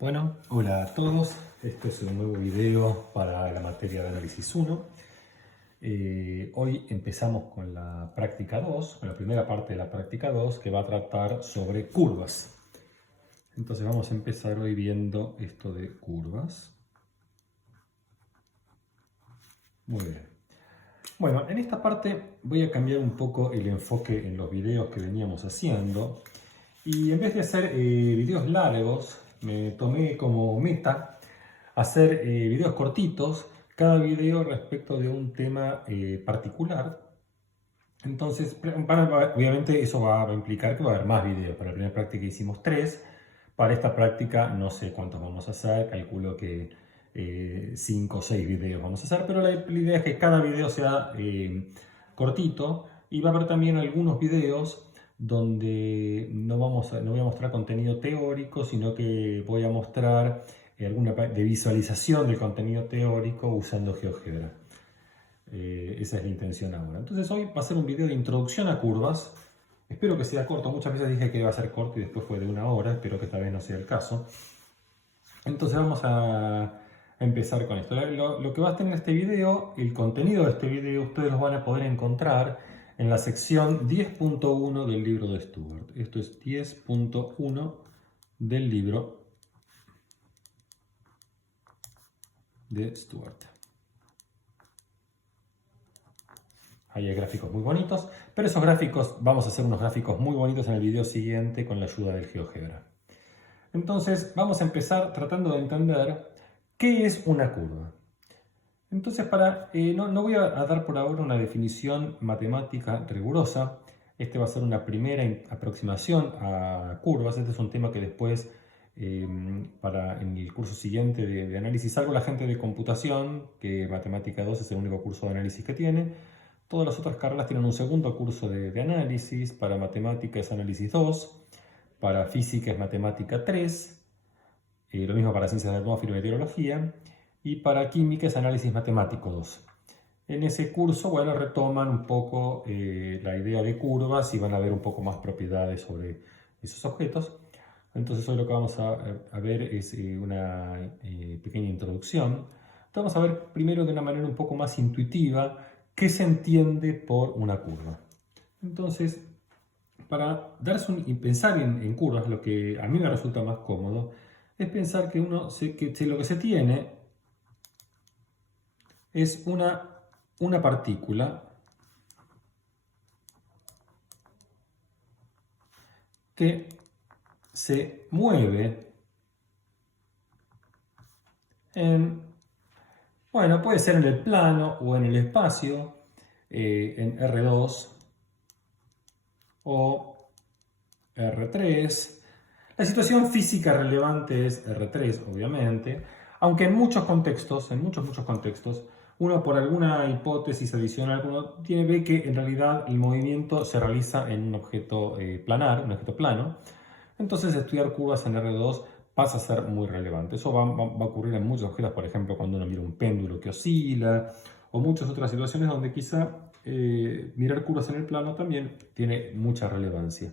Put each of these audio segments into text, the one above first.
Bueno, hola a todos. Este es un nuevo video para la materia de análisis 1. Hoy empezamos con la práctica 2, con la primera parte de la práctica 2, que va a tratar sobre curvas. Entonces vamos a empezar hoy viendo esto de curvas. Muy bien. Bueno, en esta parte voy a cambiar un poco el enfoque en los videos que veníamos haciendo. Y en vez de hacer videos largos, me tomé como meta hacer videos cortitos, cada video respecto de un tema particular. Entonces, obviamente eso va a implicar que va a haber más videos. Para la primera práctica hicimos 3. Para esta práctica no sé cuántos vamos a hacer, calculo que 5 o 6 videos vamos a hacer, pero la idea es que cada video sea cortito y va a haber también algunos videos donde no voy a mostrar contenido teórico, sino que voy a mostrar alguna de visualización del contenido teórico usando GeoGebra. Esa es la intención ahora. Entonces hoy va a ser un video de introducción a curvas. Espero que sea corto. Muchas veces dije que iba a ser corto y después fue de 1 hora. Espero que esta vez no sea el caso. Entonces vamos a empezar con esto. Lo que va a tener este video, el contenido de este video, ustedes los van a poder encontrar en la sección 10.1 del libro de Stuart. Esto es 10.1 del libro de Stuart. Ahí hay gráficos muy bonitos, pero esos gráficos, vamos a hacer unos gráficos muy bonitos en el video siguiente con la ayuda del GeoGebra. Entonces vamos a empezar tratando de entender qué es una curva. Entonces no voy a dar por ahora una definición matemática rigurosa. Este va a ser una primera aproximación a curvas. Este es un tema que después, en el curso siguiente de análisis, salvo la gente de computación, que matemática 2 es el único curso de análisis que tiene. Todas las otras carreras tienen un segundo curso de análisis. Para matemática es análisis 2, para física es matemática 3, lo mismo para ciencias de la atmósfera y meteorología, y para química es análisis matemático 2. En ese curso, bueno, retoman un poco la idea de curvas y van a ver un poco más propiedades sobre esos objetos. Entonces hoy lo que vamos a ver es una pequeña introducción. Entonces vamos a ver primero de una manera un poco más intuitiva qué se entiende por una curva. Entonces, para pensar en curvas, lo que a mí me resulta más cómodo es pensar que lo que se tiene es una partícula que se mueve bueno, puede ser en el plano o en el espacio, en R2 o R3. La situación física relevante es R3, obviamente, aunque en muchos contextos, muchos contextos, uno por alguna hipótesis adicional, uno ve que en realidad el movimiento se realiza en un objeto planar, un objeto plano. Entonces estudiar curvas en R2 pasa a ser muy relevante. Eso va a ocurrir en muchos objetos, por ejemplo, cuando uno mira un péndulo que oscila, o muchas otras situaciones donde quizá mirar curvas en el plano también tiene mucha relevancia.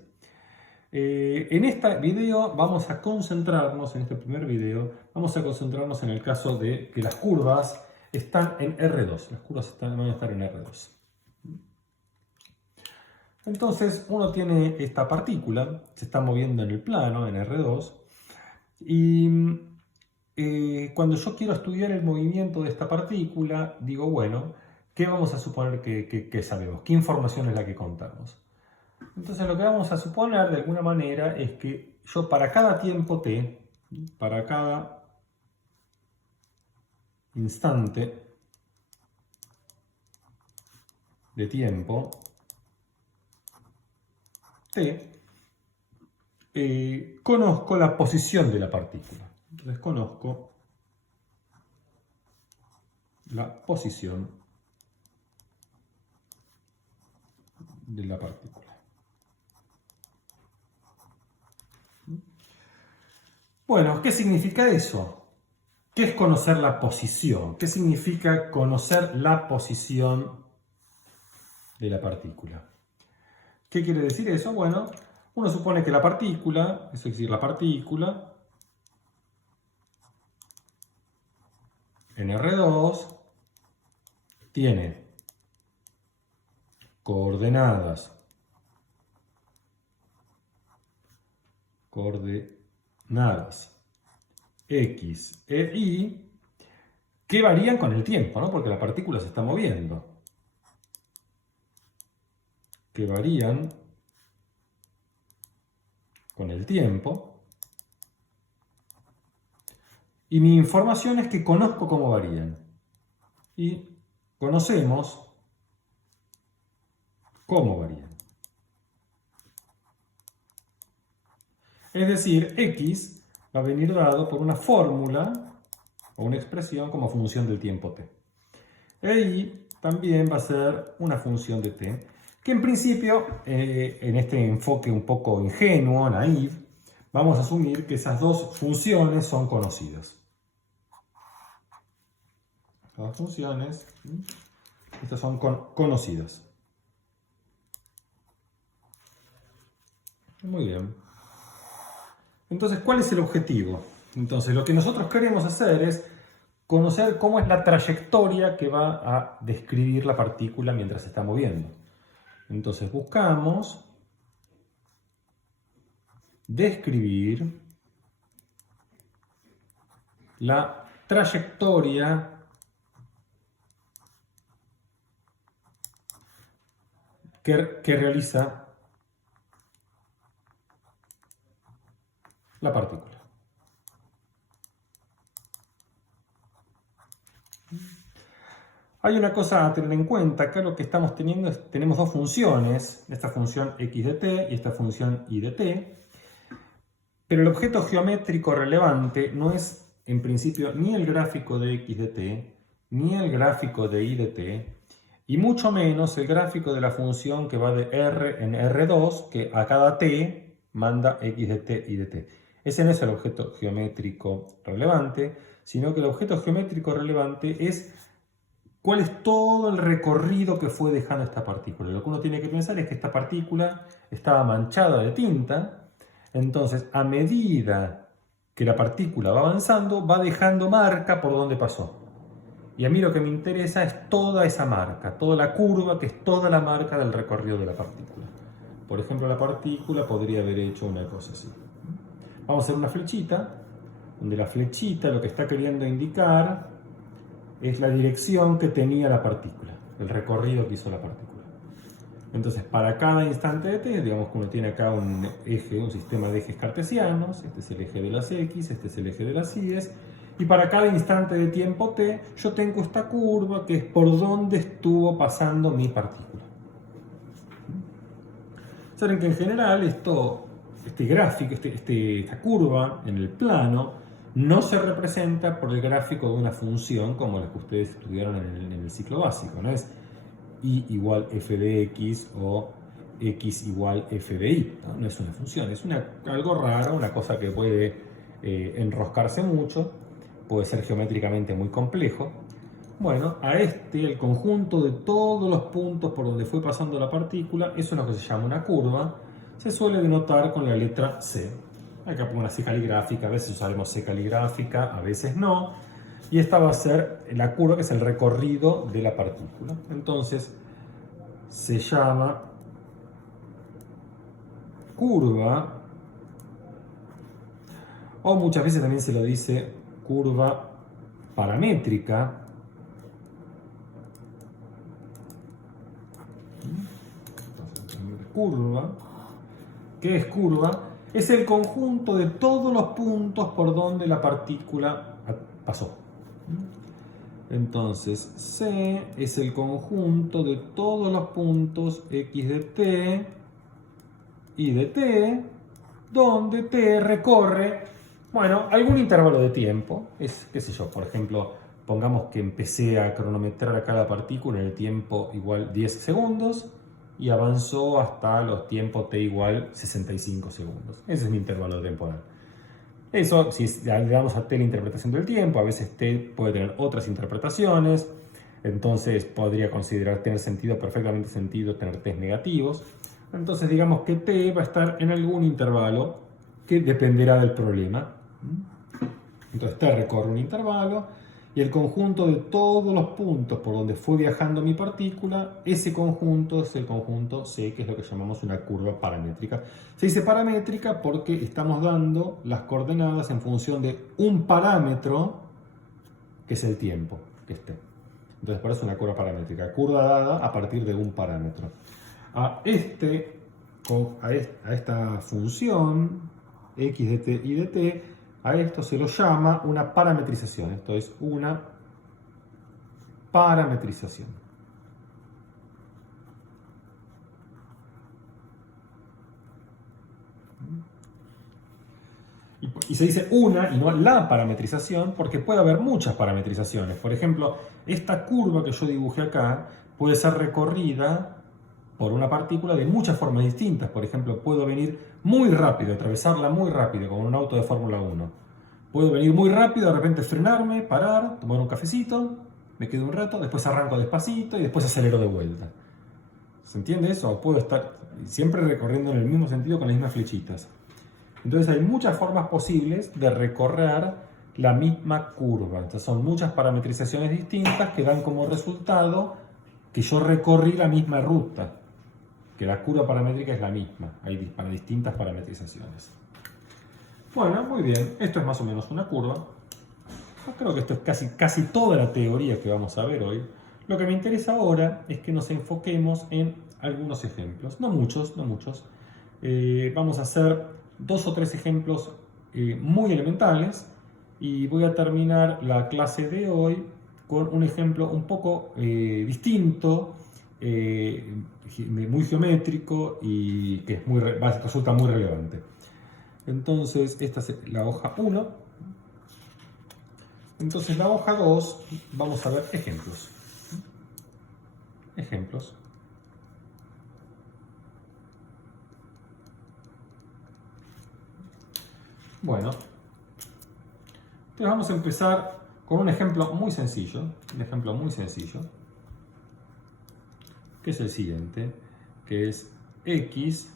En este video vamos a concentrarnos, en este primer video, vamos a concentrarnos en el caso de que las curvas están en R2. Las curvas van a estar en R2. Entonces uno tiene esta partícula, se está moviendo en el plano, en R2, y cuando yo quiero estudiar el movimiento de esta partícula, digo, bueno, ¿qué vamos a suponer que sabemos? ¿Qué información es la que contamos? Entonces lo que vamos a suponer de alguna manera es que yo para cada tiempo t, para cada instante de tiempo t, conozco la posición de la partícula. Entonces conozco la posición de la partícula. Bueno, ¿qué significa eso? ¿Qué es conocer la posición? ¿Qué significa conocer la posición de la partícula? ¿Qué quiere decir eso? Bueno, uno supone que la partícula, eso es decir, la partícula, en R2 tiene coordenadas X e Y que varían con el tiempo, ¿no? Porque la partícula se está moviendo. Que varían con el tiempo. Y mi información es que conozco cómo varían. Y conocemos cómo varían. Es decir, X va a venir dado por una fórmula o una expresión como función del tiempo t. E Y también va a ser una función de t, que en principio, en este enfoque un poco ingenuo, naive, vamos a asumir que esas dos funciones son conocidas. Las funciones, estas son conocidas. Muy bien. Entonces, ¿cuál es el objetivo? Entonces, lo que nosotros queremos hacer es conocer cómo es la trayectoria que va a describir la partícula mientras se está moviendo. Entonces, buscamos describir la trayectoria que realiza la partícula. Hay una cosa a tener en cuenta. Acá lo que estamos teniendo es, tenemos dos funciones, esta función x de t y esta función y de t, pero el objeto geométrico relevante no es en principio ni el gráfico de x de t, ni el gráfico de y de t, y mucho menos el gráfico de la función que va de r en R2, que a cada t manda x de t y de t. Ese no es el objeto geométrico relevante, sino que el objeto geométrico relevante es cuál es todo el recorrido que fue dejando esta partícula. Lo que uno tiene que pensar es que esta partícula estaba manchada de tinta, entonces a medida que la partícula va avanzando, va dejando marca por donde pasó. Y a mí lo que me interesa es toda esa marca, toda la curva, que es toda la marca del recorrido de la partícula. Por ejemplo, la partícula podría haber hecho una cosa así. Vamos a hacer una flechita, donde la flechita lo que está queriendo indicar es la dirección que tenía la partícula, el recorrido que hizo la partícula. Entonces, para cada instante de t, digamos que uno tiene acá un eje, un sistema de ejes cartesianos, este es el eje de las x, este es el eje de las y, y para cada instante de tiempo t, yo tengo esta curva que es por donde estuvo pasando mi partícula. Saben que en general este gráfico, esta curva en el plano, no se representa por el gráfico de una función como la que ustedes estudiaron en el ciclo básico. No es y igual f de x o x igual f de y. No es una función, es algo raro, una cosa que puede enroscarse mucho, puede ser geométricamente muy complejo. Bueno, el conjunto de todos los puntos por donde fue pasando la partícula, eso es lo que se llama una curva, se suele denotar con la letra C. Acá pongo una C caligráfica, a veces usaremos C caligráfica, a veces no. Y esta va a ser la curva, que es el recorrido de la partícula. Entonces, se llama curva, o muchas veces también se lo dice curva paramétrica. Curva, ¿qué es curva? Es el conjunto de todos los puntos por donde la partícula pasó. Entonces, C es el conjunto de todos los puntos x de t y de t, donde t recorre, bueno, algún intervalo de tiempo. Es, qué sé yo, por ejemplo, pongamos que empecé a cronometrar a cada partícula en el tiempo igual 10 segundos, y avanzó hasta los tiempos t igual 65 segundos. Ese es mi intervalo temporal. Eso, si le damos a t la interpretación del tiempo, a veces t puede tener otras interpretaciones, entonces podría tener sentido, perfectamente sentido, tener t's negativos. Entonces digamos que t va a estar en algún intervalo que dependerá del problema. Entonces t recorre un intervalo y el conjunto de todos los puntos por donde fue viajando mi partícula, ese conjunto es el conjunto C, que es lo que llamamos una curva paramétrica. Se dice paramétrica porque estamos dando las coordenadas en función de un parámetro, que es el tiempo que esté. Entonces, por eso es una curva paramétrica, curva dada a partir de un parámetro. A esta función, x de t y de t, a esto se lo llama una parametrización. Esto es una parametrización. Y se dice una y no la parametrización porque puede haber muchas parametrizaciones. Por ejemplo, esta curva que yo dibujé acá puede ser recorrida por una partícula de muchas formas distintas. Por ejemplo, puedo venir muy rápido, atravesarla muy rápido, como un auto de Fórmula 1. Puedo venir muy rápido, de repente frenarme, parar, tomar un cafecito, me quedo un rato, después arranco despacito y después acelero de vuelta. ¿Se entiende eso? O puedo estar siempre recorriendo en el mismo sentido con las mismas flechitas. Entonces hay muchas formas posibles de recorrer la misma curva. Entonces son muchas parametrizaciones distintas que dan como resultado que yo recorrí la misma ruta, que la curva paramétrica es la misma, hay para distintas parametrizaciones. Bueno, muy bien, esto es más o menos una curva. Yo creo que esto es casi toda la teoría que vamos a ver hoy. Lo que me interesa ahora es que nos enfoquemos en algunos ejemplos, no muchos. Vamos a hacer 2 o 3 ejemplos muy elementales y voy a terminar la clase de hoy con un ejemplo un poco distinto, muy geométrico y que resulta muy relevante. Entonces, esta es la hoja 1. Entonces, la hoja 2, vamos a ver ejemplos. Ejemplos. Bueno, entonces vamos a empezar con un ejemplo muy sencillo. Que es el siguiente, que es x,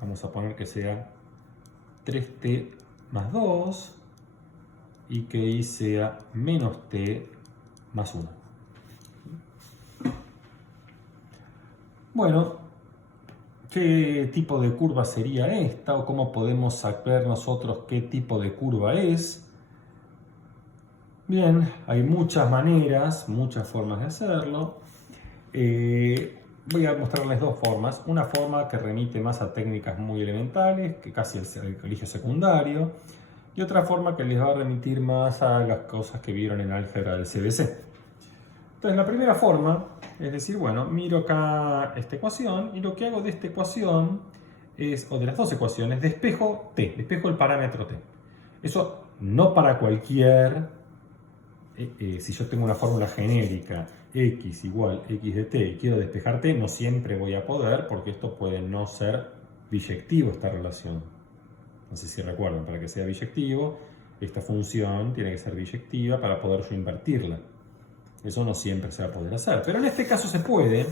vamos a poner que sea 3t más 2 y que y sea menos t más 1. Bueno, ¿qué tipo de curva sería esta? ¿O cómo podemos saber nosotros qué tipo de curva es? Bien, hay muchas maneras, muchas formas de hacerlo. Voy a mostrarles 2 formas. Una forma que remite más a técnicas muy elementales, que casi el colegio secundario. Y otra forma que les va a remitir más a las cosas que vieron en álgebra del CBC. Entonces, la primera forma es decir, bueno, miro acá esta ecuación y lo que hago de esta ecuación es, o de las 2 ecuaciones, despejo t, despejo el parámetro t. Eso no para cualquier, si yo tengo una fórmula genérica x igual x de t y quiero despejar t, no siempre voy a poder porque esto puede no ser biyectivo esta relación. No sé si recuerdan, para que sea biyectivo, esta función tiene que ser biyectiva para poder yo invertirla. Eso no siempre se va a poder hacer, pero en este caso se puede.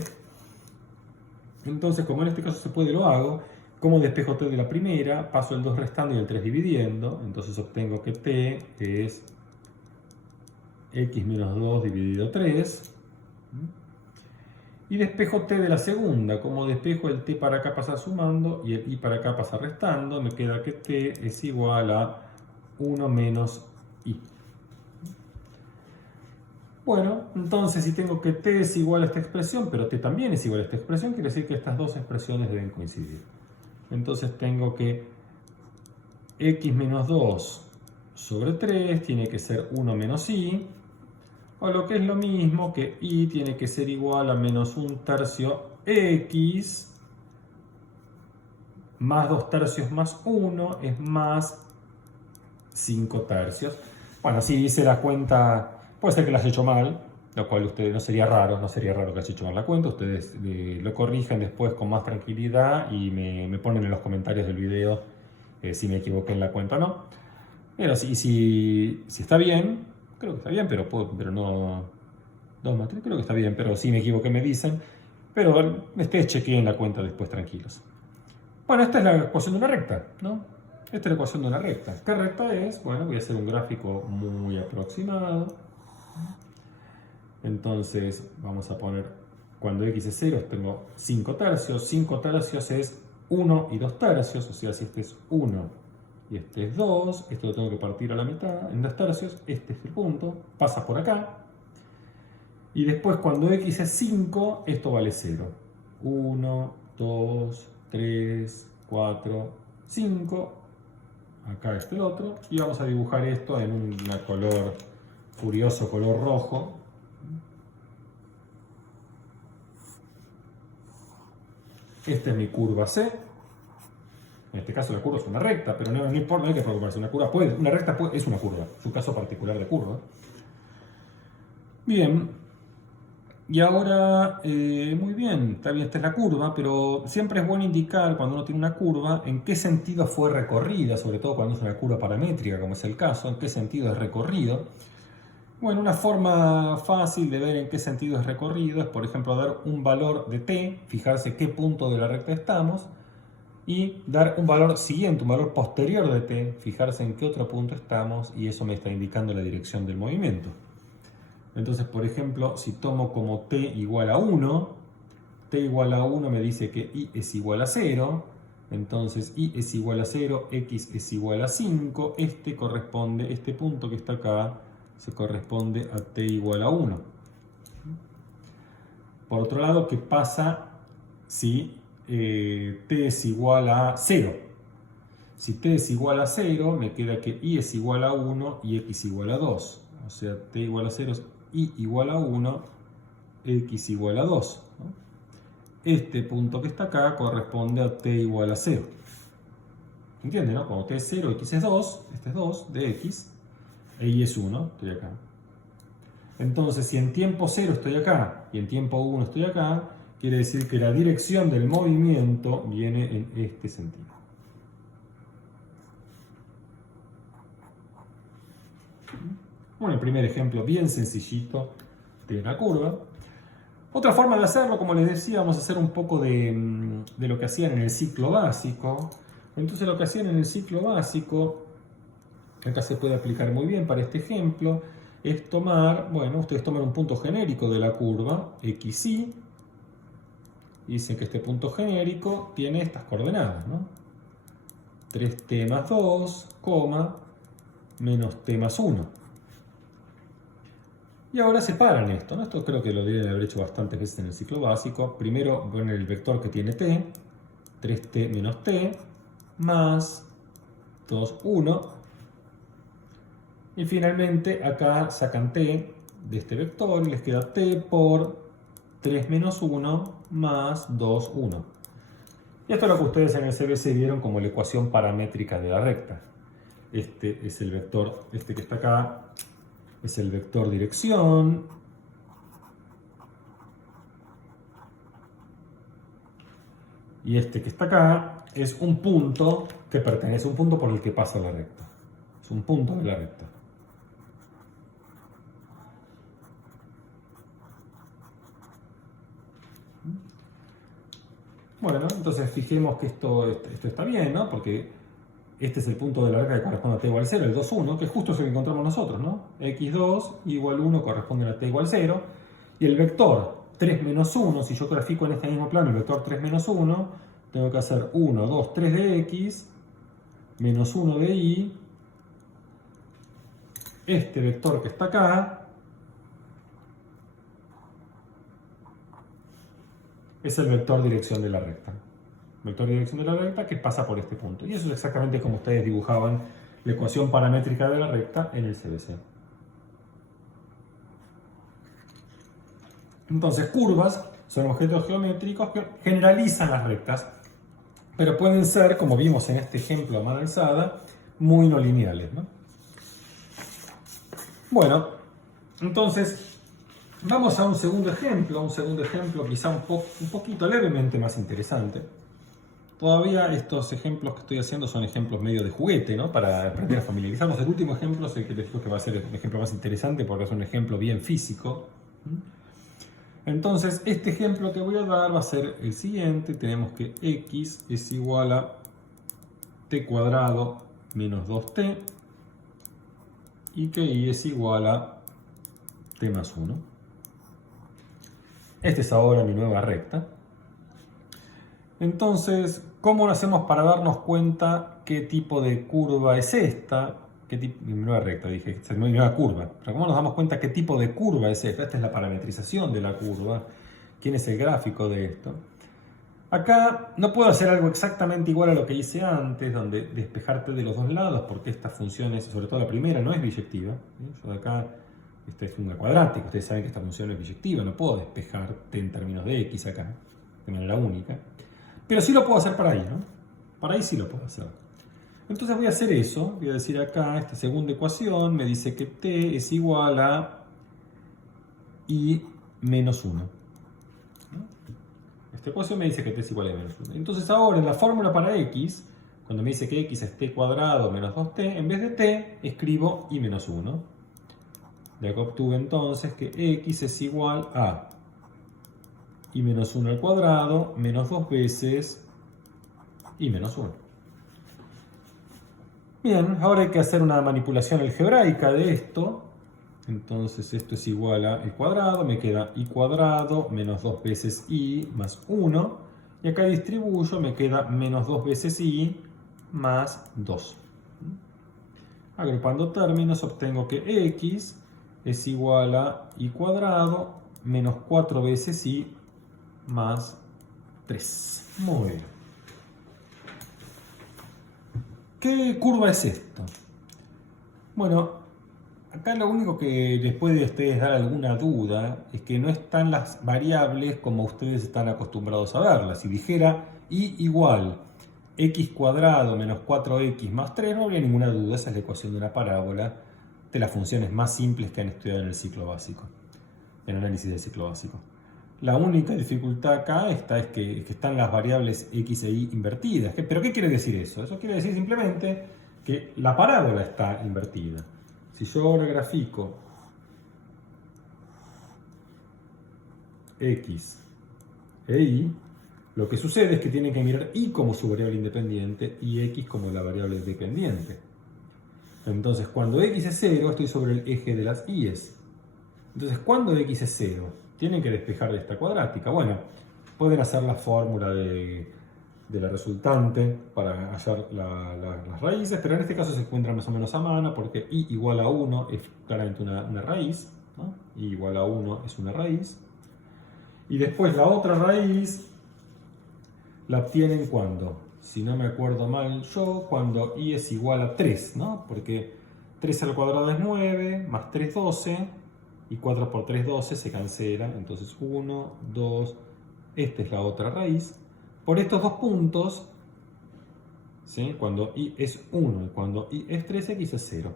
Entonces, como en este caso se puede, lo hago. Como despejo t de la primera, paso el 2 restando y el 3 dividiendo. Entonces obtengo que t es x menos 2 dividido 3. Y despejo t de la segunda. Como despejo el t para acá pasa sumando y el y para acá pasa restando, me queda que t es igual a 1 menos i. Bueno, entonces si tengo que t es igual a esta expresión, pero t también es igual a esta expresión, quiere decir que estas 2 expresiones deben coincidir. Entonces tengo que x menos 2 sobre 3 tiene que ser 1 menos i, o lo que es lo mismo que i tiene que ser igual a menos 1/3 x más 2/3 más 1 es más 5/3. Bueno, si hice la cuenta, puede ser que la haya hecho mal, lo cual ustedes no sería raro que haya hecho mal la cuenta. Ustedes lo corrigen después con más tranquilidad y me ponen en los comentarios del video si me equivoqué en la cuenta o no. Pero si está bien, creo que está bien, pero no 2 más 3, creo que está bien, pero si me equivoqué me dicen. Pero chequeen la cuenta después tranquilos. Bueno, esta es la ecuación de una recta, ¿no? Esta es la ecuación de una recta. ¿Qué recta es? Bueno, voy a hacer un gráfico muy aproximado. Entonces vamos a poner, cuando x es 0 tengo 5 tercios. 5 tercios es 1 y 2 tercios, o sea, si este es 1 y este es 2, esto lo tengo que partir a la mitad en 2 tercios, este es el punto, pasa por acá. Y después cuando x es 5, esto vale 0. 1, 2, 3, 4, 5. Acá está el otro. Y vamos a dibujar esto en un color furioso, color rojo. Esta es mi curva C. En este caso la curva es una recta, pero no importa, no hay que preocuparse. Una recta es una curva, es un caso particular de curva. Bien. Y ahora, muy bien, está bien, esta es la curva, pero siempre es bueno indicar cuando uno tiene una curva en qué sentido fue recorrida, sobre todo cuando es una curva paramétrica, como es el caso, en qué sentido es recorrido. Bueno, una forma fácil de ver en qué sentido es recorrido es, por ejemplo, dar un valor de t, fijarse qué punto de la recta estamos, y dar un valor siguiente, un valor posterior de t, fijarse en qué otro punto estamos, y eso me está indicando la dirección del movimiento. Entonces, por ejemplo, si tomo como t igual a 1, t igual a 1 me dice que y es igual a 0, entonces y es igual a 0, x es igual a 5, este punto que está acá, se corresponde a t igual a 1. Por otro lado, ¿qué pasa si t es igual a 0? Si t es igual a 0, me queda que y es igual a 1 y x igual a 2. O sea, t igual a 0 es y igual a 1, x igual a 2. ¿No? Este punto que está acá corresponde a t igual a 0. ¿Entienden? ¿No? Cuando t es 0, x es 2, este es 2 de x, e y es 1, estoy acá. Entonces, si en tiempo 0 estoy acá y en tiempo 1 estoy acá, quiere decir que la dirección del movimiento viene en este sentido. Bueno, el primer ejemplo bien sencillito de una curva. Otra forma de hacerlo, como les decía, vamos a hacer un poco de lo que hacían en el ciclo básico. Entonces lo que hacían en el ciclo básico, acá se puede aplicar muy bien para este ejemplo, es tomar, bueno, ustedes toman un punto genérico de la curva, xy, y dicen que este punto genérico tiene estas coordenadas, ¿no? 3t más 2, menos t más 1. Y ahora separan esto, ¿no? Esto creo que lo deben haber hecho bastantes veces en el ciclo básico. Primero ponen el vector que tiene t, 3t menos t, más 2, 1. Y finalmente acá sacan t de este vector y les queda t por 3 menos 1 más 2, 1. Y esto es lo que ustedes en el CBC vieron como la ecuación paramétrica de la recta. Este es el vector, este que está acá, es el vector dirección. Y este que está acá es un punto que pertenece a un punto por el que pasa la recta. Es un punto de la recta. Bueno, entonces fijemos que esto está bien, ¿no? Porque este es el punto de la recta que corresponde a t igual 0, el 2, 1, que justo es el que encontramos nosotros, ¿no? x2 igual 1 corresponde a t igual 0. Y el vector 3 menos 1, si yo grafico en este mismo plano el vector 3 menos 1, tengo que hacer 1, 2, 3 de x, menos 1 de y. Este vector que está acá es el vector dirección de la recta. Vector dirección de la recta que pasa por este punto. Y eso es exactamente como ustedes dibujaban la ecuación paramétrica de la recta en el CBC. Entonces, curvas son objetos geométricos que generalizan las rectas, pero pueden ser, como vimos en este ejemplo a mano alzada, muy no lineales, ¿no? Bueno, entonces vamos a un segundo ejemplo quizá un poquito levemente más interesante. Todavía estos ejemplos que estoy haciendo son ejemplos medio de juguete, ¿no? Para aprender a familiarizarnos. El último ejemplo es el que les digo que va a ser el ejemplo más interesante porque es un ejemplo bien físico. Entonces, este ejemplo que voy a dar va a ser el siguiente. Tenemos que x es igual a t cuadrado menos 2t y que y es igual a t más 1. Esta es ahora mi nueva recta. Entonces, ¿cómo lo hacemos para darnos cuenta qué tipo de curva es esta? Mi nueva recta, dije, esta es mi nueva curva. Pero ¿cómo nos damos cuenta qué tipo de curva es esta? Esta es la parametrización de la curva. ¿Quién es el gráfico de esto? Acá no puedo hacer algo exactamente igual a lo que hice antes, donde despejarte de los dos lados, porque estas funciones, sobre todo la primera, no es biyectiva. Yo de acá, esta es una cuadrática, ustedes saben que esta función es biyectiva, no puedo despejarte en términos de x acá, de manera única. Pero sí lo puedo hacer para ahí, ¿no? Para ahí sí lo puedo hacer. Entonces voy a hacer eso, voy a decir acá, esta segunda ecuación me dice que t es igual a i menos 1. Esta ecuación me dice que t es igual a menos 1. Entonces ahora en la fórmula para x, cuando me dice que x es t cuadrado menos 2t, en vez de t escribo i menos 1. De acá obtuve entonces que x es igual a i menos 1 al cuadrado menos 2 veces i menos 1. Bien, ahora hay que hacer una manipulación algebraica de esto. Entonces esto es igual a el cuadrado, me queda i cuadrado menos 2 veces i más 1. Y acá distribuyo, me queda menos 2 veces i más 2. Agrupando términos obtengo que x es igual a i cuadrado menos 4 veces i más 3. Muy bien. ¿Qué curva es esto? Bueno, acá lo único que les puede a ustedes dar alguna duda es que no están las variables como ustedes están acostumbrados a verlas. Si dijera y igual x cuadrado menos 4x más 3, no habría ninguna duda. Esa es la ecuación de una parábola, de las funciones más simples que han estudiado en el ciclo básico, en análisis del ciclo básico. La única dificultad acá es que están las variables x e y invertidas. ¿Pero qué quiere decir eso? Eso quiere decir simplemente que la parábola está invertida. Si yo ahora grafico x e y, lo que sucede es que tienen que mirar y como su variable independiente y x como la variable dependiente. Entonces, cuando x es 0, estoy sobre el eje de las y's. Entonces, cuando x es 0, tienen que despejar de esta cuadrática. Bueno, pueden hacer la fórmula de la resultante para hallar las raíces, pero en este caso se encuentra más o menos a mano porque i igual a 1 es claramente una raíz, ¿no? I igual a 1 es una raíz. Y después la otra raíz la obtienen cuando, si no me acuerdo mal yo, cuando i es igual a 3, ¿no? Porque 3 al cuadrado es 9, más 3, 12, y 4 por 3, 12, se cancela. Entonces 1, 2, esta es la otra raíz. Por estos dos puntos, ¿sí? Cuando i es 1 y cuando i es 3, x es 0.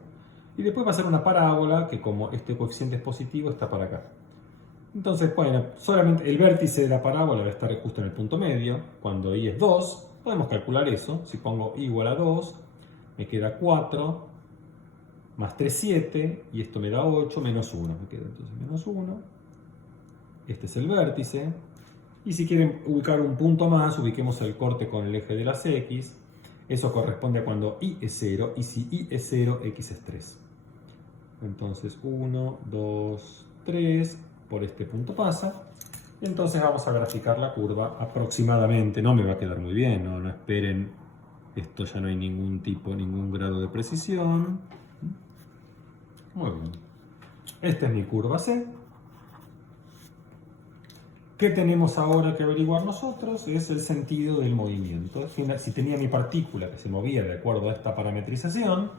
Y después va a ser una parábola que como este coeficiente es positivo está para acá. Entonces, bueno, solamente el vértice de la parábola va a estar justo en el punto medio. Cuando i es 2, podemos calcular eso. Si pongo i igual a 2, me queda 4, más 3, 7, y esto me da 8, menos 1. Me queda entonces menos 1. Este es el vértice. Y si quieren ubicar un punto más, ubiquemos el corte con el eje de las x. Eso corresponde a cuando i es 0, y si i es 0, x es 3. Entonces 1, 2, 3, por este punto pasa. Entonces vamos a graficar la curva aproximadamente. No me va a quedar muy bien, no esperen, esto ya no hay ningún grado de precisión. Muy bien. Esta es mi curva C. ¿Qué tenemos ahora que averiguar nosotros? Es el sentido del movimiento. Si tenía mi partícula que se movía de acuerdo a esta parametrización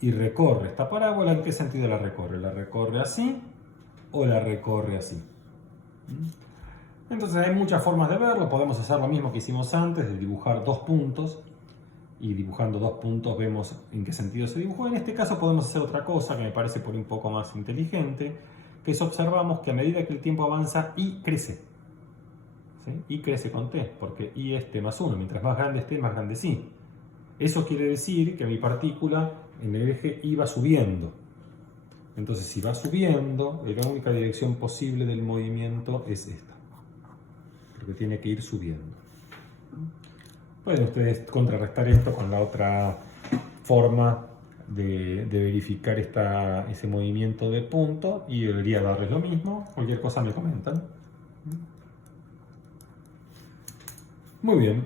y recorre esta parábola, ¿en qué sentido la recorre? ¿La recorre así o la recorre así? Entonces hay muchas formas de verlo. Podemos hacer lo mismo que hicimos antes, de dibujar dos puntos. Y dibujando dos puntos vemos en qué sentido se dibujó. En este caso podemos hacer otra cosa que me parece por un poco más inteligente, que es observamos que a medida que el tiempo avanza, i crece. ¿Sí? I crece con t, porque i es t más 1. Mientras más grande es t, más grande es i. Eso quiere decir que mi partícula en el eje i va subiendo. Entonces, si va subiendo, la única dirección posible del movimiento es esta. Porque tiene que ir subiendo. Pueden ustedes contrarrestar esto con la otra forma de verificar ese movimiento de punto y debería darles lo mismo. Cualquier cosa me comentan. Muy bien,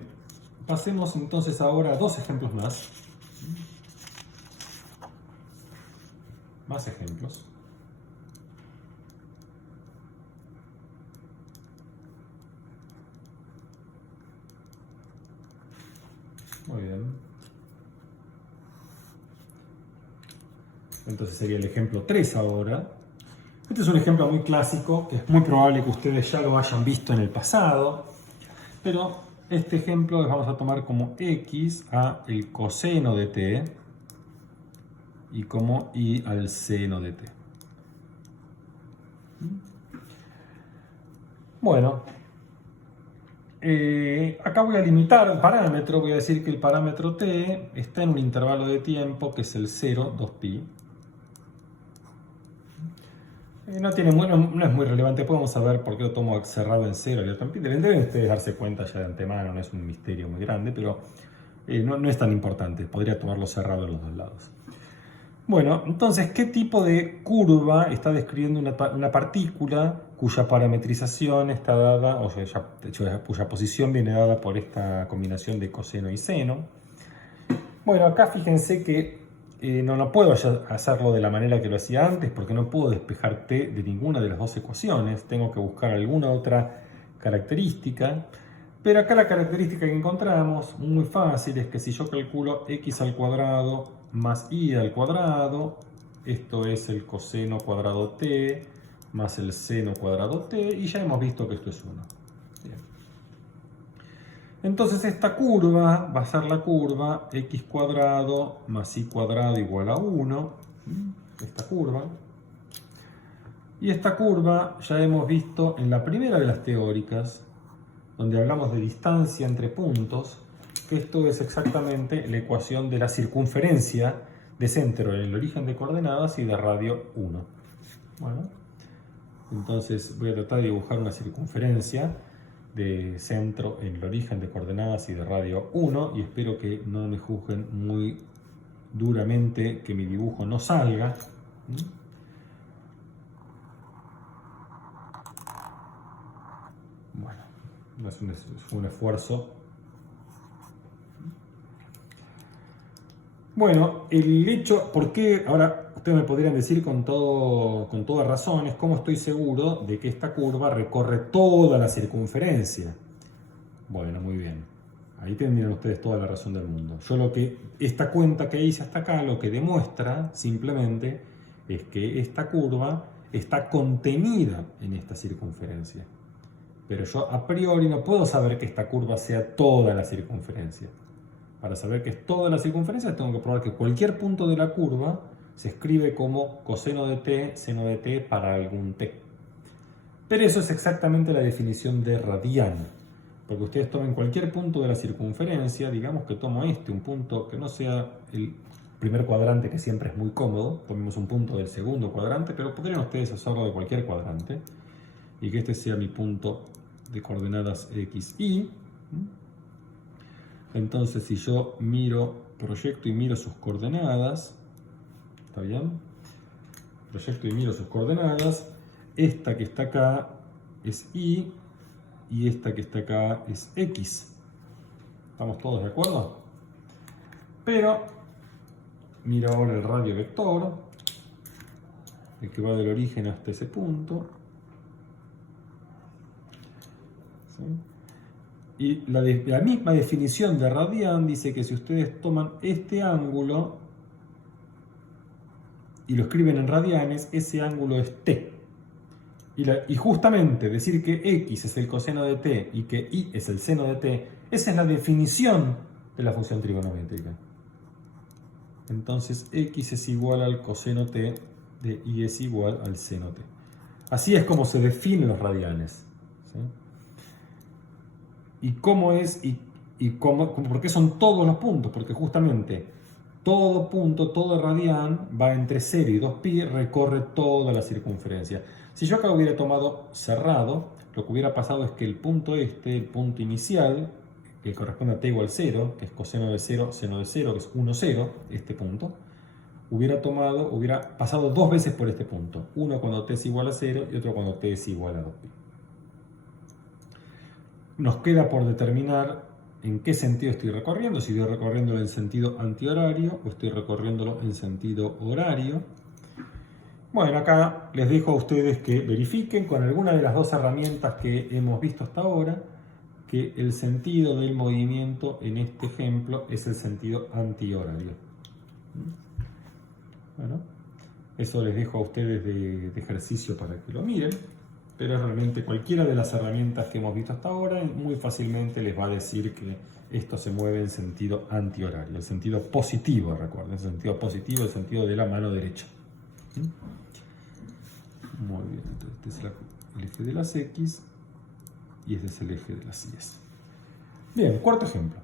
pasemos entonces ahora a dos ejemplos más. Más ejemplos. Muy bien. Entonces sería el ejemplo 3 ahora. Este es un ejemplo muy clásico, que es muy probable que ustedes ya lo hayan visto en el pasado. Pero este ejemplo vamos a tomar como x a el coseno de t y como y al seno de t. Bueno, acá voy a limitar el parámetro, voy a decir que el parámetro t está en un intervalo de tiempo que es el 0, 2pi. No es muy relevante, podemos saber por qué lo tomo cerrado en 0 y abierto en pi. Deben ustedes darse cuenta ya de antemano, no es un misterio muy grande, pero no es tan importante, podría tomarlo cerrado en los dos lados. Bueno, entonces, ¿qué tipo de curva está describiendo una partícula cuya parametrización está dada, o sea, cuya posición viene dada por esta combinación de coseno y seno? Bueno, acá fíjense que no puedo hacerlo de la manera que lo hacía antes, porque no puedo despejar t de ninguna de las dos ecuaciones, tengo que buscar alguna otra característica. Pero acá la característica que encontramos, muy fácil, es que si yo calculo x al cuadrado más y al cuadrado, esto es el coseno cuadrado t más el seno cuadrado t, y ya hemos visto que esto es 1. Bien. Entonces esta curva va a ser la curva x cuadrado más y cuadrado igual a 1, esta curva. Y esta curva ya hemos visto en la primera de las teóricas, donde hablamos de distancia entre puntos, que esto es exactamente la ecuación de la circunferencia de centro en el origen de coordenadas y de radio 1. Bueno, entonces voy a tratar de dibujar una circunferencia de centro en el origen de coordenadas y de radio 1, y espero que no me juzguen muy duramente que mi dibujo no salga. Bueno, no es un esfuerzo. Bueno, el hecho, ¿por qué? Ahora ustedes me podrían decir con toda razón, es cómo estoy seguro de que esta curva recorre toda la circunferencia. Bueno, muy bien. Ahí tendrían ustedes toda la razón del mundo. Esta cuenta que hice hasta acá, lo que demuestra simplemente es que esta curva está contenida en esta circunferencia. Pero yo a priori no puedo saber que esta curva sea toda la circunferencia. Para saber que es toda la circunferencia tengo que probar que cualquier punto de la curva se escribe como coseno de t, seno de t para algún t. Pero eso es exactamente la definición de radián. Porque ustedes tomen cualquier punto de la circunferencia, digamos que tomo un punto que no sea el primer cuadrante, que siempre es muy cómodo, tomemos un punto del segundo cuadrante, pero podrían ustedes hacerlo de cualquier cuadrante, y que este sea mi punto de coordenadas x, y. Entonces, si yo proyecto y miro sus coordenadas, ¿está bien? Proyecto y miro sus coordenadas, esta que está acá es y esta que está acá es x. ¿Estamos todos de acuerdo? Pero, miro ahora el radio vector, el que va del origen hasta ese punto. ¿Sí? Y la misma definición de radián dice que si ustedes toman este ángulo y lo escriben en radianes, ese ángulo es t. Y justamente decir que x es el coseno de t y que y es el seno de t, esa es la definición de la función trigonométrica. Entonces x es igual al coseno t de y es igual al seno t. Así es como se definen los radianes. ¿Sí? ¿Y cómo es? ¿Por qué son todos los puntos? Porque justamente todo punto, todo radián va entre 0 y 2pi, recorre toda la circunferencia. Si yo acá hubiera tomado cerrado, lo que hubiera pasado es que el punto el punto inicial, que corresponde a t igual 0, que es coseno de 0, seno de 0, que es 1, 0, este punto, hubiera pasado dos veces por este punto. Uno cuando t es igual a 0 y otro cuando t es igual a 2pi. Nos queda por determinar en qué sentido estoy recorriendo, si estoy recorriéndolo en sentido antihorario o estoy recorriéndolo en sentido horario. Bueno, acá les dejo a ustedes que verifiquen con alguna de las dos herramientas que hemos visto hasta ahora que el sentido del movimiento en este ejemplo es el sentido antihorario. Bueno, eso les dejo a ustedes de ejercicio para que lo miren, pero realmente cualquiera de las herramientas que hemos visto hasta ahora muy fácilmente les va a decir que esto se mueve en sentido antihorario, el sentido positivo, recuerden, el sentido positivo, el sentido de la mano derecha. Muy bien, entonces este es el eje de las X y este es el eje de las Y. Bien, cuarto ejemplo.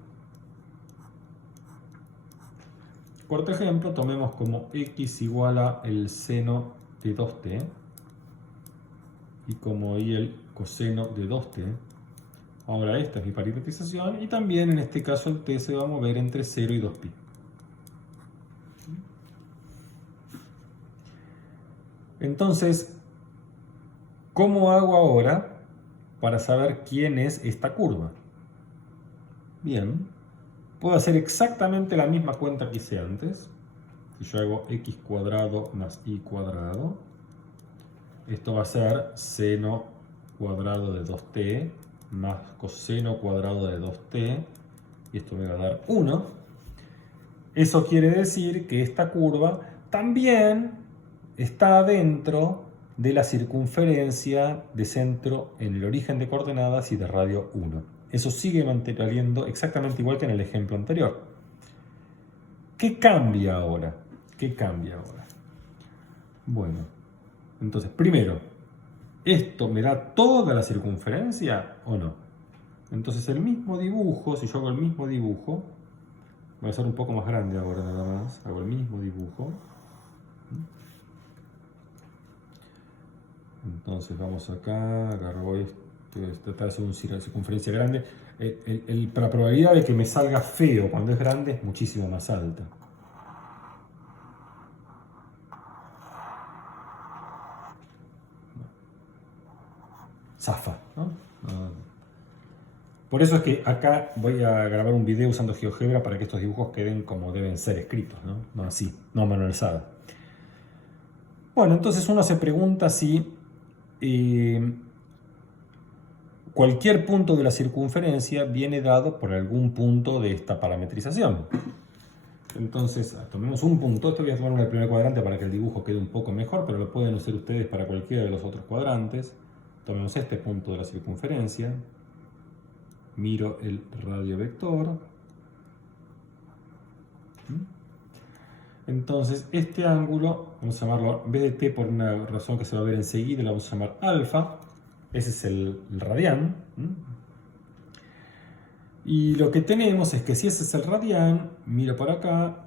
Cuarto ejemplo, tomemos como X igual a el seno de 2t y como Y el coseno de 2t. Ahora esta es mi parametrización y también en este caso el t se va a mover entre 0 y 2pi. Entonces, ¿cómo hago ahora para saber quién es esta curva? Bien, puedo hacer exactamente la misma cuenta que hice antes. Si yo hago x cuadrado más y cuadrado, esto va a ser seno cuadrado de 2t más coseno cuadrado de 2t, y esto me va a dar 1. Eso quiere decir que esta curva también está dentro de la circunferencia de centro en el origen de coordenadas y de radio 1. Eso sigue manteniendo exactamente igual que en el ejemplo anterior. ¿Qué cambia ahora? ¿Qué cambia ahora? Bueno, entonces, primero, ¿esto me da toda la circunferencia o no? Entonces el mismo dibujo, si yo hago el mismo dibujo, voy a hacer un poco más grande ahora nada más, hago el mismo dibujo. Entonces vamos acá, agarro esto, tratar de hacer una circunferencia grande. La probabilidad de que me salga feo cuando es grande es muchísimo más alta. Zafa, ¿no? Por eso es que acá voy a grabar un video usando GeoGebra para que estos dibujos queden como deben ser escritos, ¿no? No así, no manualizada. Bueno, entonces uno se pregunta si cualquier punto de la circunferencia viene dado por algún punto de esta parametrización. Entonces, tomemos un punto. Esto voy a tomar en el primer cuadrante para que el dibujo quede un poco mejor, pero lo pueden hacer ustedes para cualquiera de los otros cuadrantes. Tomemos este punto de la circunferencia. Miro el radiovector. Entonces, este ángulo, vamos a llamarlo, en vez de t por una razón que se va a ver enseguida, lo vamos a llamar alfa. Ese es el radián. Y lo que tenemos es que si ese es el radián, miro para acá,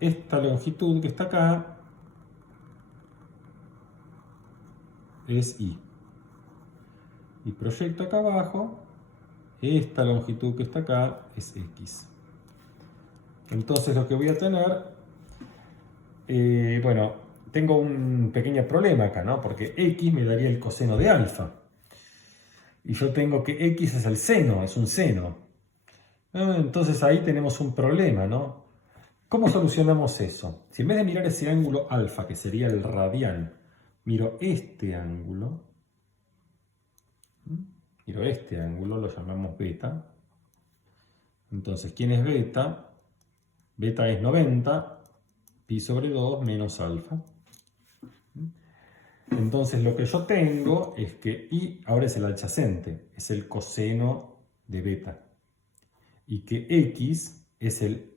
esta longitud que está acá es y. Y proyecto acá abajo, esta longitud que está acá es x. Entonces lo que voy a tener, bueno, tengo un pequeño problema acá, ¿no? Porque x me daría el coseno de alfa. Y yo tengo que x es el seno, es un seno. Entonces ahí tenemos un problema, ¿no? ¿Cómo solucionamos eso? Si en vez de mirar ese ángulo alfa, que sería el radián, miro este ángulo, lo llamamos beta. Entonces, ¿quién es beta? Beta es 90, pi sobre 2 menos alfa. Entonces lo que yo tengo es que y ahora es el adyacente, es el coseno de beta. Y que x es el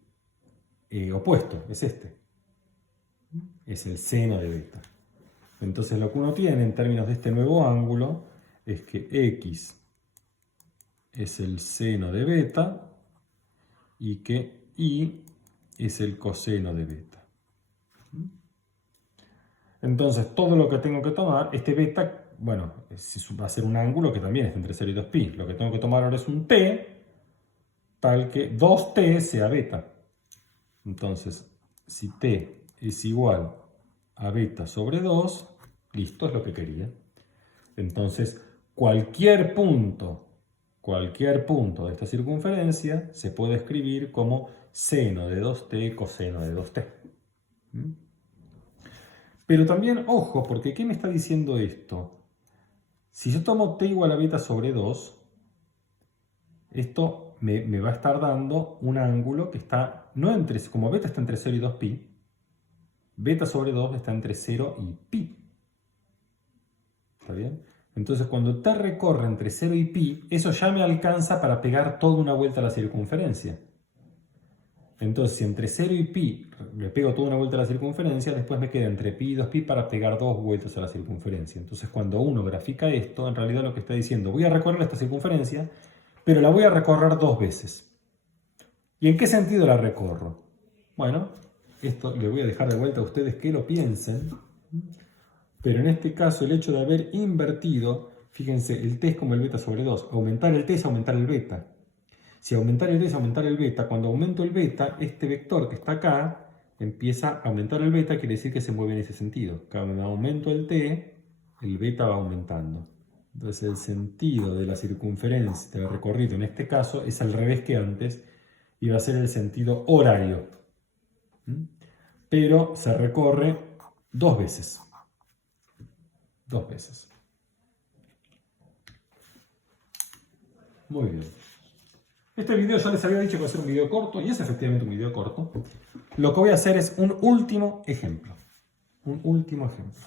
opuesto, es este. Es el seno de beta. Entonces lo que uno tiene en términos de este nuevo ángulo es que x es el seno de beta y que y es el coseno de beta. Entonces, todo lo que tengo que tomar, este beta, bueno, va a ser un ángulo que también está entre 0 y 2pi. Lo que tengo que tomar ahora es un t, tal que 2t sea beta. Entonces, si t es igual a beta sobre 2, listo, es lo que quería. Entonces, cualquier punto de esta circunferencia se puede escribir como seno de 2t coseno de 2t. ¿Mm? Pero también, ojo, porque ¿qué me está diciendo esto? Si yo tomo t igual a beta sobre 2, esto me va a estar dando un ángulo que está, no entre, como beta está entre 0 y 2pi, beta sobre 2 está entre 0 y pi. ¿Está bien? Entonces cuando t recorre entre 0 y pi, eso ya me alcanza para pegar toda una vuelta a la circunferencia. Entonces si entre 0 y pi le pego toda una vuelta a la circunferencia, después me queda entre pi y 2pi para pegar dos vueltas a la circunferencia. Entonces cuando uno grafica esto, en realidad lo que está diciendo, voy a recorrer esta circunferencia, pero la voy a recorrer dos veces. ¿Y en qué sentido la recorro? Bueno, esto le voy a dejar de vuelta a ustedes que lo piensen. Pero en este caso, el hecho de haber invertido, fíjense, el t es como el beta sobre 2. Aumentar el t es aumentar el beta. Si aumentar el t es aumentar el beta, cuando aumento el beta, este vector que está acá empieza a aumentar el beta, quiere decir que se mueve en ese sentido. Cuando aumento el t, el beta va aumentando. Entonces el sentido de la circunferencia del recorrido en este caso es al revés que antes, y va a ser el sentido horario. Pero se recorre dos veces. Dos veces. Muy bien. Este video ya les había dicho que va a ser un video corto, y es efectivamente un video corto. Lo que voy a hacer es un último ejemplo. Un último ejemplo.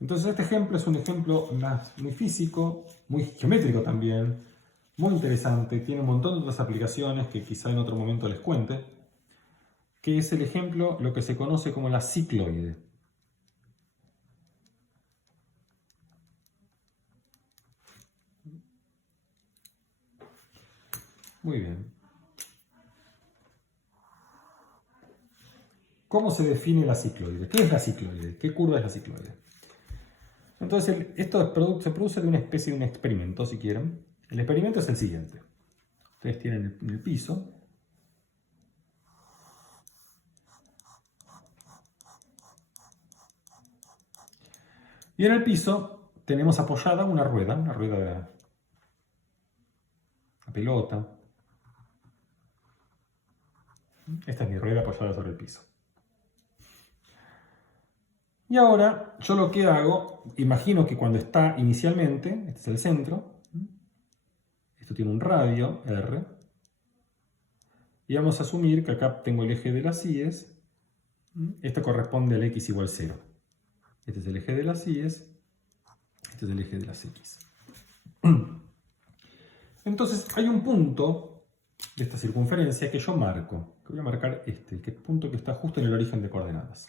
Entonces este ejemplo es un ejemplo muy físico, muy geométrico también, muy interesante, tiene un montón de otras aplicaciones que quizá en otro momento les cuente, que es el ejemplo, lo que se conoce como la cicloide. Muy bien. ¿Cómo se define la cicloide? ¿Qué es la cicloide? ¿Qué curva es la cicloide? Entonces, esto se produce de una especie de un experimento, si quieren. El experimento es el siguiente. Ustedes tienen el piso. Y en el piso tenemos apoyada una rueda de la pelota. Esta es mi rueda apoyada sobre el piso. Y ahora yo lo que hago, imagino que cuando está inicialmente, este es el centro, esto tiene un radio, R, y vamos a asumir que acá tengo el eje de las íes, esto corresponde al x igual 0. Este es el eje de las íes, este es el eje de las x. Entonces hay un punto de esta circunferencia que yo marco, que voy a marcar este, el punto que está justo en el origen de coordenadas.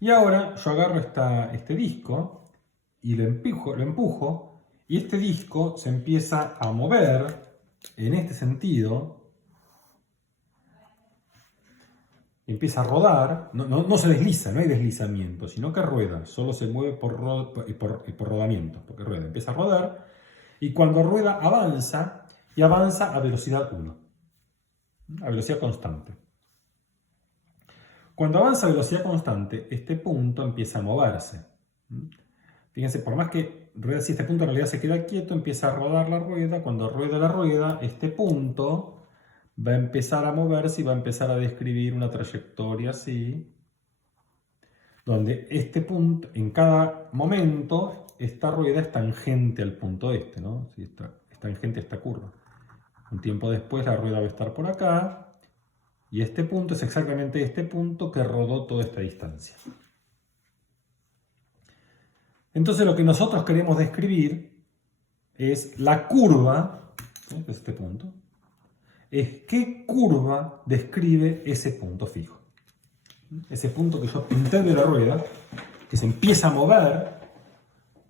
Y ahora yo agarro este disco y lo empujo, y este disco se empieza a mover en este sentido, empieza a rodar, no se desliza, no hay deslizamiento, sino que rueda, solo se mueve por rodamiento, porque rueda, empieza a rodar, y cuando rueda avanza, y avanza a velocidad 1, a velocidad constante. Cuando avanza a velocidad constante, este punto empieza a moverse. Fíjense, por más que rueda, si este punto en realidad se queda quieto, empieza a rodar la rueda. Cuando rueda la rueda, este punto va a empezar a moverse y va a empezar a describir una trayectoria así, donde este punto, en cada momento, esta rueda es tangente al punto este, ¿no? Sí, es tangente a esta curva. Un tiempo después la rueda va a estar por acá, y este punto es exactamente este punto que rodó toda esta distancia. Entonces lo que nosotros queremos describir es la curva, ¿sí? Este punto, es qué curva describe ese punto fijo. Ese punto que yo pinté de la rueda, que se empieza a mover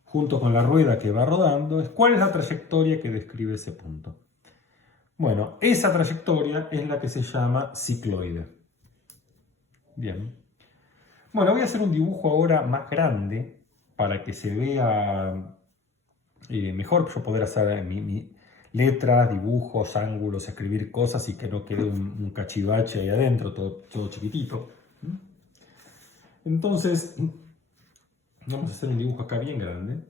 junto con la rueda que va rodando, es cuál es la trayectoria que describe ese punto. Bueno, esa trayectoria es la que se llama cicloide. Bien. Bueno, voy a hacer un dibujo ahora más grande para que se vea mejor, yo poder hacer letras, dibujos, ángulos, escribir cosas y que no quede un cachivache ahí adentro, todo chiquitito. Entonces, vamos a hacer un dibujo acá bien grande.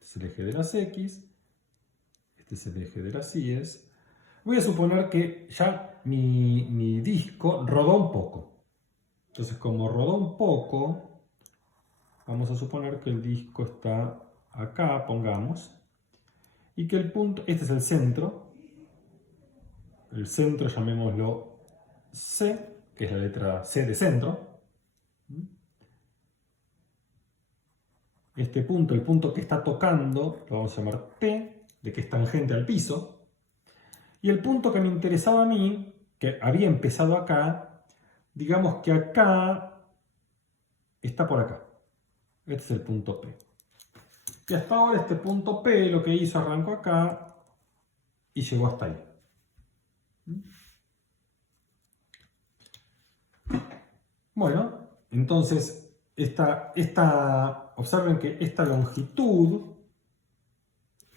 Este es el eje de las X. Este es el eje de las Y. Voy a suponer que ya mi disco rodó un poco. Entonces, como rodó un poco, vamos a suponer que el disco está acá, pongamos, y que el punto, este es el centro llamémoslo C, que es la letra C de centro. Este punto, el punto que está tocando, lo vamos a llamar P, de que es tangente al piso. Y el punto que me interesaba a mí, que había empezado acá, digamos que acá está por acá. Este es el punto P. Y hasta ahora este punto P lo que hizo, arrancó acá y llegó hasta ahí. Bueno, entonces observen que esta longitud,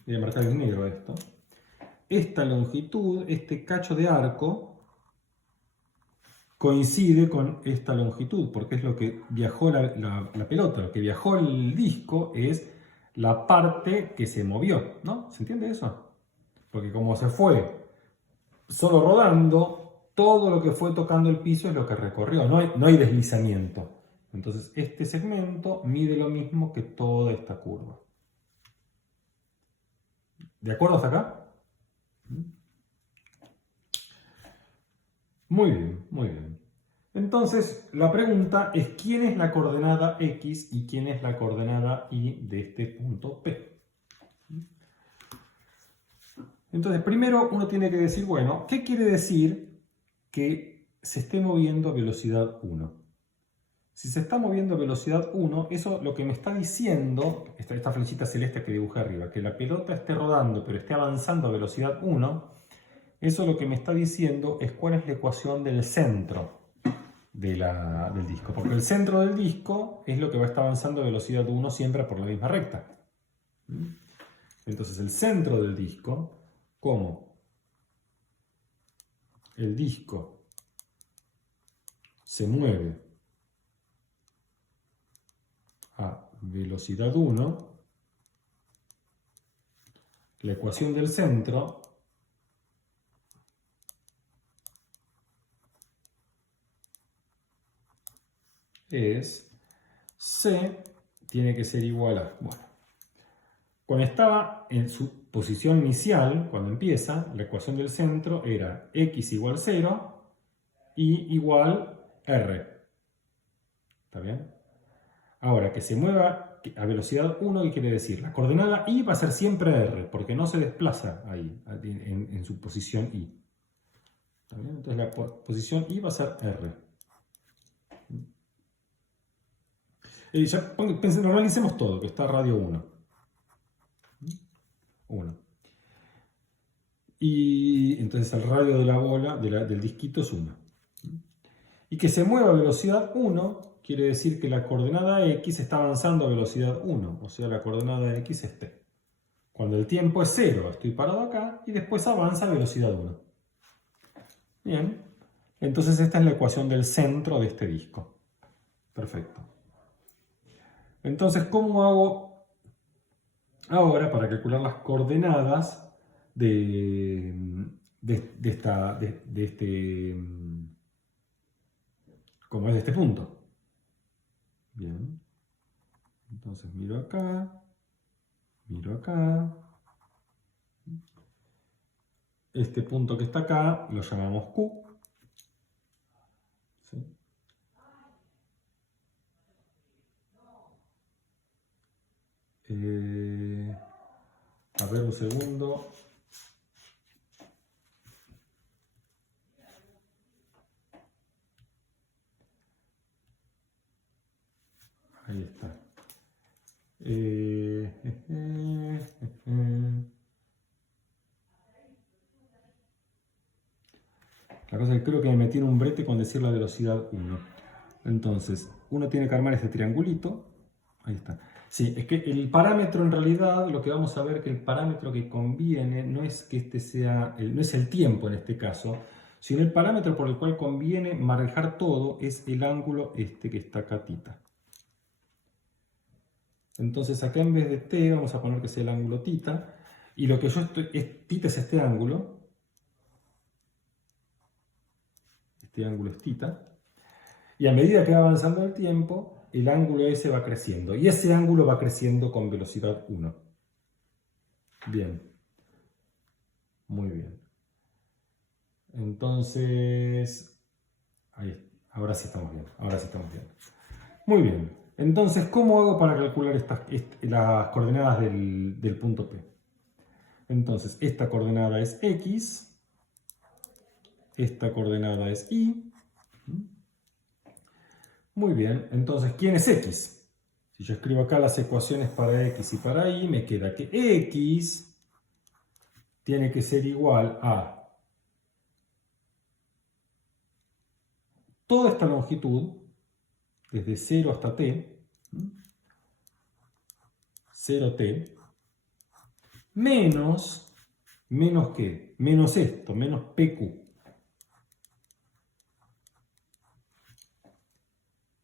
voy a marcar en negro esto, esta longitud, este cacho de arco, coincide con esta longitud, porque es lo que viajó la pelota, lo que viajó el disco es la parte que se movió, ¿no? ¿Se entiende eso? Porque como se fue solo rodando, todo lo que fue tocando el piso es lo que recorrió, no hay deslizamiento. Entonces este segmento mide lo mismo que toda esta curva. ¿De acuerdo hasta acá? Muy bien, muy bien. Entonces, la pregunta es ¿quién es la coordenada X y quién es la coordenada Y de este punto P? Entonces, primero uno tiene que decir, bueno, ¿qué quiere decir que se esté moviendo a velocidad 1? Si se está moviendo a velocidad 1, eso lo que me está diciendo, esta flechita celeste que dibujé arriba, que la pelota esté rodando pero esté avanzando a velocidad 1, eso lo que me está diciendo es cuál es la ecuación del centro del disco. Porque el centro del disco es lo que va a estar avanzando a velocidad 1 siempre por la misma recta. Entonces el centro del disco, como el disco se mueve a velocidad 1, la ecuación del centro es C tiene que ser igual a, bueno, cuando estaba en su posición inicial, cuando empieza, la ecuación del centro era x igual 0 y igual r. ¿Está bien? Ahora, que se mueva a velocidad 1, ¿qué quiere decir? La coordenada y va a ser siempre r, porque no se desplaza ahí, en su posición y. ¿Está bien? Entonces la posición y va a ser r. Ya normalicemos todo, que está radio 1. 1. Y entonces el radio de la bola, del disquito es 1. Y que se mueva a velocidad 1 quiere decir que la coordenada x está avanzando a velocidad 1, o sea, la coordenada x es t. Cuando el tiempo es 0, estoy parado acá y después avanza a velocidad 1. Bien, entonces esta es la ecuación del centro de este disco. Perfecto. Entonces, ¿cómo hago ahora para calcular las coordenadas de este punto? Bien. Entonces miro acá. Este punto que está acá lo llamamos Q. ¿Sí? A ver un segundo. Ahí está. La cosa es que creo que me metí en un brete con decir la velocidad 1. Entonces, uno tiene que armar este triangulito. Ahí está. Sí, es que el parámetro en realidad, lo que vamos a ver que el parámetro que conviene no es que este sea, no es el tiempo en este caso, sino el parámetro por el cual conviene manejar todo es el ángulo este que está acá, tita. Entonces acá en vez de t vamos a poner que sea el ángulo tita, y lo que yo estoy, tita es este ángulo es tita, y a medida que va avanzando el tiempo, el ángulo ese va creciendo, y ese ángulo va creciendo con velocidad 1. Bien, muy bien. Entonces, ahora sí estamos bien, ahora sí estamos bien. Muy bien, entonces, ¿cómo hago para calcular las coordenadas del punto P? Entonces, esta coordenada es X, esta coordenada es Y. Muy bien, entonces, ¿quién es X? Si yo escribo acá las ecuaciones para X y para Y, me queda que X tiene que ser igual a toda esta longitud, desde 0 hasta t, 0t, menos ¿qué? Menos esto, menos PQ.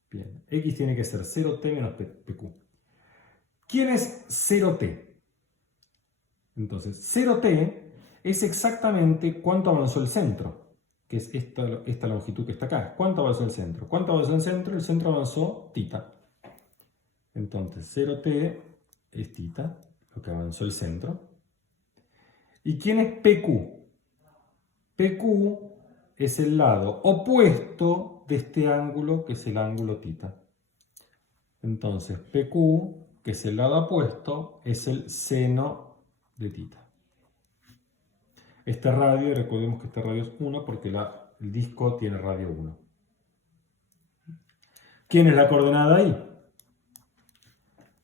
Bien, X tiene que ser 0t menos PQ. ¿Quién es 0t? Entonces, 0t es exactamente cuánto avanzó el centro, que es esta longitud que está acá. ¿Cuánto avanzó el centro? ¿Cuánto avanzó el centro? El centro avanzó tita. Entonces, 0t es tita, lo que avanzó el centro. ¿Y quién es PQ? PQ es el lado opuesto de este ángulo, que es el ángulo tita. Entonces, PQ, que es el lado opuesto, es el seno de tita. Este radio, recordemos que este radio es 1 porque el disco tiene radio 1. ¿Quién es la coordenada Y?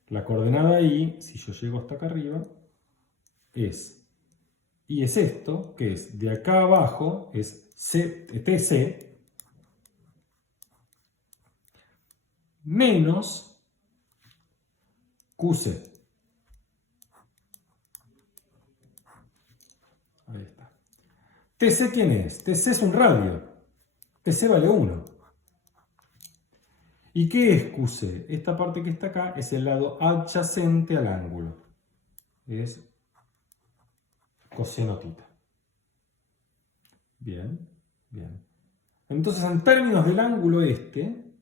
La coordenada Y, si yo llego hasta acá arriba, Y es esto, que es de acá abajo, es TC, menos QC. Ahí está. TC, ¿quién es? TC es un radio. TC vale 1. ¿Y qué es QC? Esta parte que está acá es el lado adyacente al ángulo. Es coseno tita. Bien, bien. Entonces, en términos del ángulo este,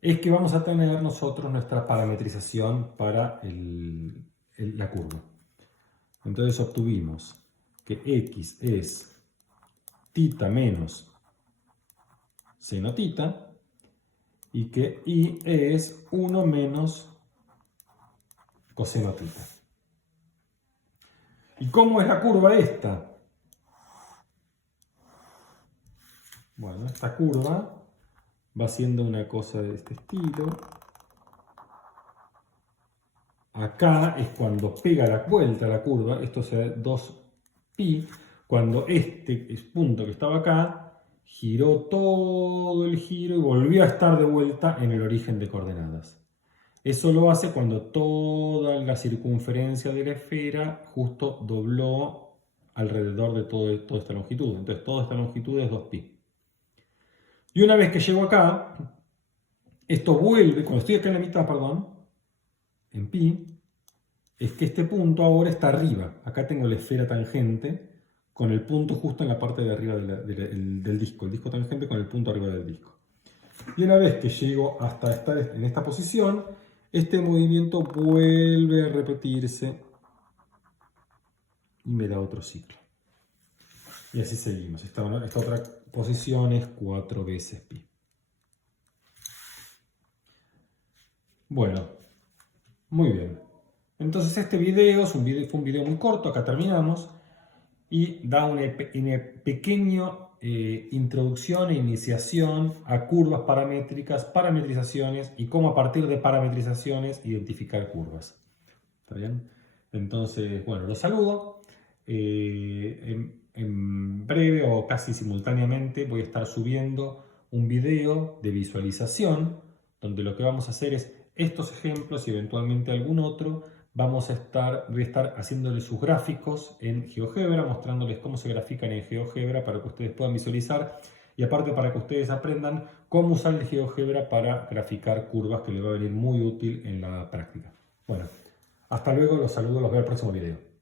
es que vamos a tener nosotros nuestra parametrización para la curva. Entonces obtuvimos que X es tita menos seno tita y que Y es 1 menos coseno tita. ¿Y cómo es la curva esta? Bueno, esta curva va siendo una cosa de este estilo. Acá es cuando pega la vuelta a la curva, esto es 2pi, cuando este punto que estaba acá giró todo el giro y volvió a estar de vuelta en el origen de coordenadas. Eso lo hace cuando toda la circunferencia de la esfera justo dobló alrededor de toda esta longitud. Entonces toda esta longitud es 2pi. Y una vez que llego acá, esto vuelve, cuando estoy acá en la mitad, perdón, en pi, es que este punto ahora está arriba. Acá tengo la esfera tangente con el punto justo en la parte de arriba del disco. El disco tangente con el punto arriba del disco. Y una vez que llego hasta estar en esta posición, este movimiento vuelve a repetirse y me da otro ciclo. Y así seguimos. Esta otra posición es 4 veces pi. Bueno, muy bien. Entonces este video fue un video muy corto, acá terminamos, y da una pequeña introducción e iniciación a curvas paramétricas, parametrizaciones y cómo a partir de parametrizaciones identificar curvas. ¿Está bien? Entonces, bueno, los saludo. En breve o casi simultáneamente voy a estar subiendo un video de visualización donde lo que vamos a hacer es estos ejemplos y eventualmente algún otro, voy a estar haciéndoles sus gráficos en GeoGebra, mostrándoles cómo se grafican en GeoGebra para que ustedes puedan visualizar y aparte para que ustedes aprendan cómo usar el GeoGebra para graficar curvas, que les va a venir muy útil en la práctica. Bueno, hasta luego, los saludo, los veo en el próximo video.